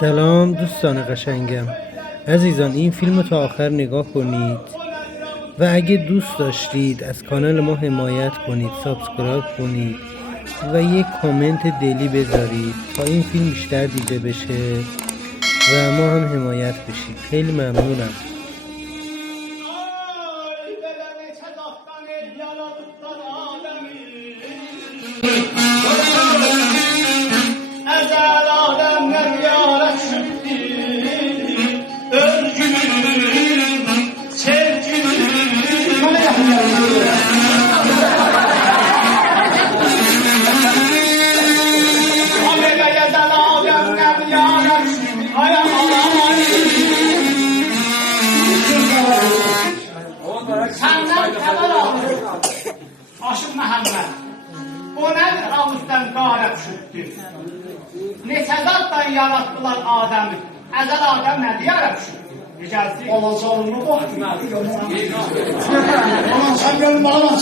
سلام دوستان قشنگم. عزیزان این فیلم رو تا آخر نگاه کنید و اگه دوست داشتید از کانال ما حمایت کنید، سابسکرایب کنید و یک کامنت دلی بذارید تا این فیلم بیشتر دیده بشه و ما هم حمایت بشید. خیلی ممنونم. Aşık Məhəmməd, o nədir avuzdan qara düşübdür? Neçə zatdan yaratdılar Adəmi? Əzəl Adəm nədir yara düşübdür? Necəsi? Alacağını bax, aman sən gəlin bana bax.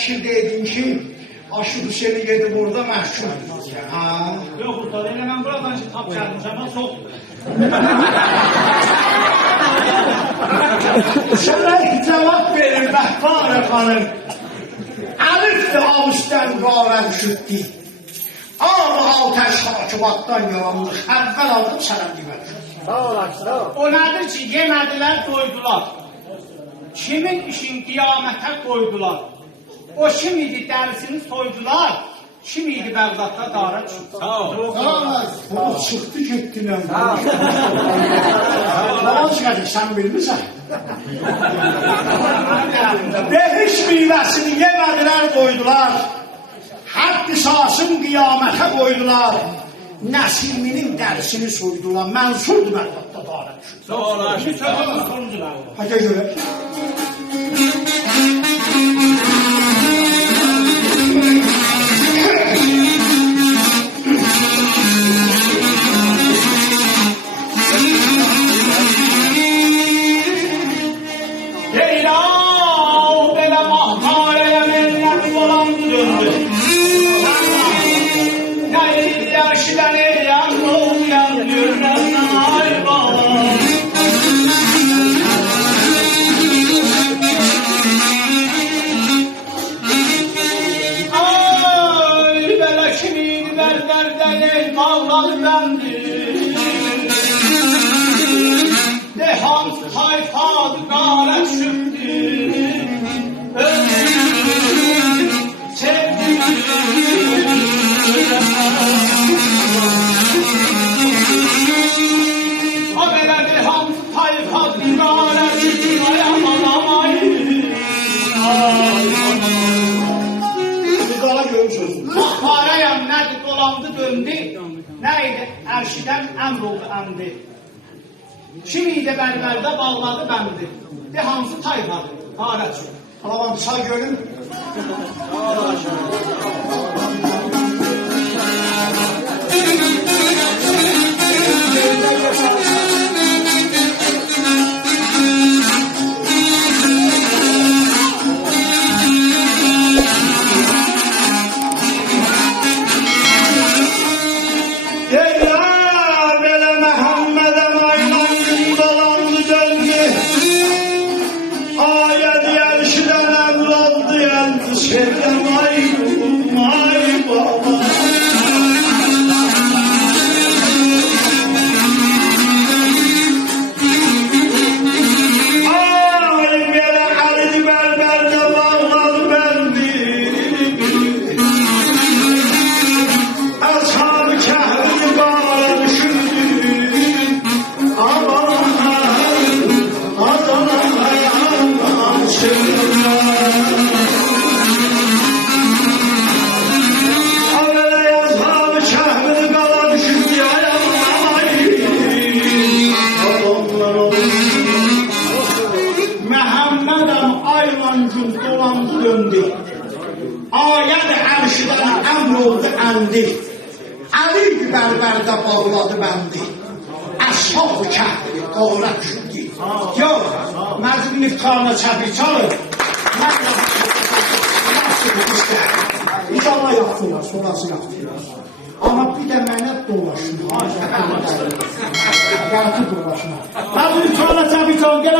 Fikirdeydim ki, Aşık Hüseyin'i gedib orada məhkumdur. Yox, usta, elə mən buradan ki, tap gəlmişəm, mən soğuk. Sənə cavab verir Bəhbara xanım. Əlifdir avuzdan qara düşübdür. Amma altəş hakimatdan yalanlıq. Əvvəl aldım sənə demək. Sağ olasın. O nədir ki, yemədilər, doydular. Kimin işin qiyamətə qoydular? O kim idi dərisini soydular, kim idi Bəğdadda dara çıxdı. Sağ ol. O çıxdı getdilər. Namaz gəlir, sən bilmirsən. Behiş meyvəsini yemədilər, qoydular. Hədd qisasın qiyamətə qoydular. Nəsiminin dərisini soydular. Mənsurdur Bəğdadda dara çıxdı. Sağ olasın. Hadi görək. Mahparayam nədir, dolandı, döndü. Nə idi? Ərşidən əmr oldu, əmdi. Kim idi bərlərdə bağladı, bəndi. De, hansı tayfadır? Qarəç. Alaman çay görün. Ayet yerşiden evladı yalnız sevdim ay Ali Bərbəndə bağladı bəndi. Əshab-ı kəhri qavra düşürdü. Yox, məzun iftarına çəpir çalır. İnşallah yaptılar, sonrası yaptılar. Ama bir de mənə dolaşın. Qəlti dolaşma. Məzun iftarına çəpir çalır, gələ